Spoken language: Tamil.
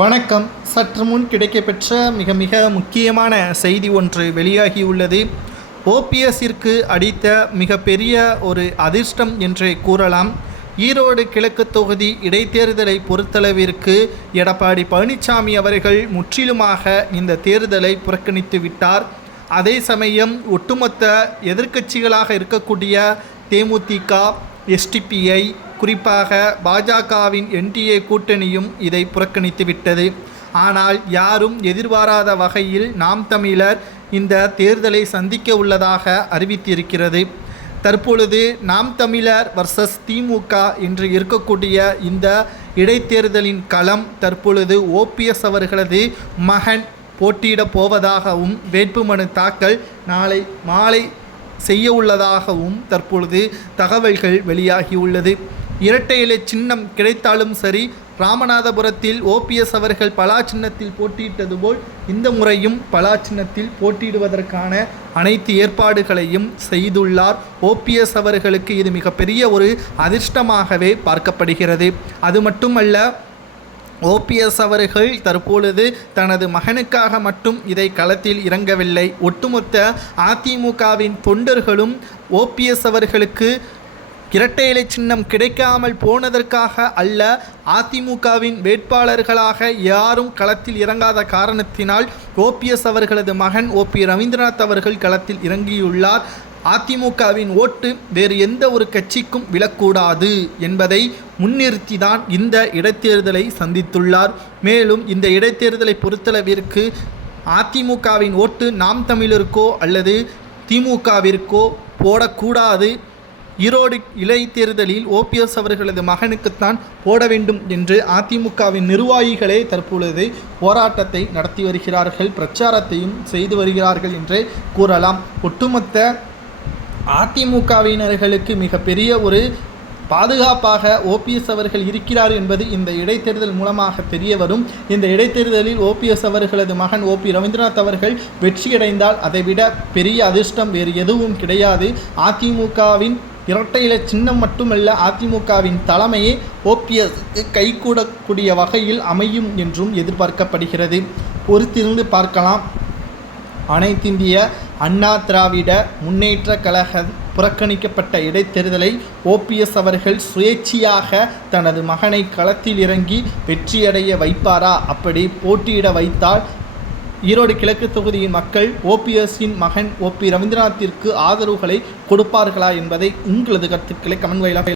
வணக்கம். சற்று முன் கிடைக்கப்பெற்ற மிக மிக முக்கியமான செய்தி ஒன்று வெளியாகியுள்ளது ஓபிஎஸ்ஸிற்கு அடித்த மிகப்பெரிய ஒரு அதிர்ஷ்டம் என்றே கூறலாம். ஈரோடு கிழக்கு தொகுதி இடைத்தேர்தலை பொறுத்தளவிற்கு எடப்பாடி பழனிசாமி அவர்கள் முற்றிலுமாக இந்த தேர்தலை புறக்கணித்து விட்டார். அதே சமயம் ஒட்டுமொத்த எதிர்க்கட்சிகளாக இருக்கக்கூடிய தேமுதிக எஸ்டிபிஐ குறிப்பாக பாஜகவின் என்டிஏ கூட்டணியும் இதை புறக்கணித்து விட்டது. ஆனால் யாரும் எதிர்பாராத வகையில் நாம் தமிழர் இந்த தேர்தலை சந்திக்க உள்ளதாக அறிவித்திருக்கிறது. தற்பொழுது நாம் தமிழர் வர்சஸ் திமுக என்று இருக்கக்கூடிய இந்த இடைத்தேர்தலின் களம் தற்பொழுது ஓபிஎஸ் அவர்களது மகன் போட்டியிடப் போவதாகவும் வேட்புமனு தாக்கல் நாளை மாலை செய்ய உள்ளதாகவும் தற்பொழுது தகவல்கள் வெளியாகியுள்ளது. இரட்டை இலை சின்னம் கிடைத்தாலும் சரி ராமநாதபுரத்தில் ஓபிஎஸ் அவர்கள் பலா சின்னத்தில் போட்டியிட்டது போல் இந்த முறையும் பலா சின்னத்தில் போட்டியிடுவதற்கான அனைத்து ஏற்பாடுகளையும் செய்துள்ளார். ஓபிஎஸ் அவர்களுக்கு இது மிகப்பெரிய ஒரு அதிர்ஷ்டமாகவே பார்க்கப்படுகிறது. அது மட்டுமல்ல ஓபிஎஸ் அவர்கள் தற்பொழுது தனது மகனுக்காக மட்டும் இதை களத்தில் இறங்கவில்லை. ஒட்டுமொத்த அதிமுகவின் தொண்டர்களும் ஓபிஎஸ் அவர்களுக்கு இரட்டை இலை சின்னம் கிடைக்காமல் போனதற்காக அல்ல அதிமுகவின் வேட்பாளர்களாக யாரும் களத்தில் இறங்காத காரணத்தினால் ஓபிஎஸ் அவர்களது மகன் ஓபி ரவீந்திரநாத் அவர்கள் களத்தில் இறங்கியுள்ளார். அதிமுகவின் ஓட்டு வேறு எந்த ஒரு கட்சிக்கும் விழக்கூடாது என்பதை முன்னிறுத்திதான் இந்த இடைத்தேர்தலை சந்தித்துள்ளார். மேலும் இந்த இடைத்தேர்தலை பொறுத்தளவிற்கு அதிமுகவின் ஓட்டு நாம் தமிழருக்கோ அல்லது திமுகவிற்கோ போடக்கூடாது. ஈரோடு இடைத்தேர்தலில் ஓபிஎஸ் அவர்களது மகனுக்குத்தான் போட வேண்டும் என்று அதிமுகவின் நிர்வாகிகளே தற்பொழுது போராட்டத்தை நடத்தி வருகிறார்கள் பிரச்சாரத்தையும் செய்து வருகிறார்கள் என்றே கூறலாம். ஒட்டுமொத்த அதிமுகவினர்களுக்கு மிகப்பெரிய ஒரு பாதுகாப்பாக ஓபிஎஸ் அவர்கள் இருக்கிறார் என்பது இந்த இடைத்தேர்தல் மூலமாக தெரிய வரும். இந்த இடைத்தேர்தலில் ஓபிஎஸ் அவர்களது மகன் ஓபி ரவீந்திரநாத் அவர்கள் வெற்றியடைந்தால் அதைவிட பெரிய அதிர்ஷ்டம் வேறு எதுவும் கிடையாது. அதிமுகவின் இரட்டையில சின்னம் மட்டுமல்ல அதிமுகவின் தலைமையே ஓபிஎஸ்க்கு கைகூடக்கூடிய வகையில் அமையும் என்றும் எதிர்பார்க்கப்படுகிறது. பொறுத்திருந்து பார்க்கலாம். அனைத்திந்திய அண்ணா திராவிட முன்னேற்ற கழக புறக்கணிக்கப்பட்ட இடைத்தேர்தலை ஓபிஎஸ் அவர்கள் சுயேட்சையாக தனது மகனை களத்தில் இறங்கி வெற்றியடைய வைப்பாரா? அப்படி போட்டியிட வைத்தால் ஈரோடு கிழக்கு தொகுதியின் மக்கள் ஓபிஎஸ்ஸின் மகன் ஓபி ரவீந்திரநாத்திற்கு ஆதரவுகளை கொடுப்பார்களா என்பதை உங்களது கருத்துக்களை கமன் வாயிலாக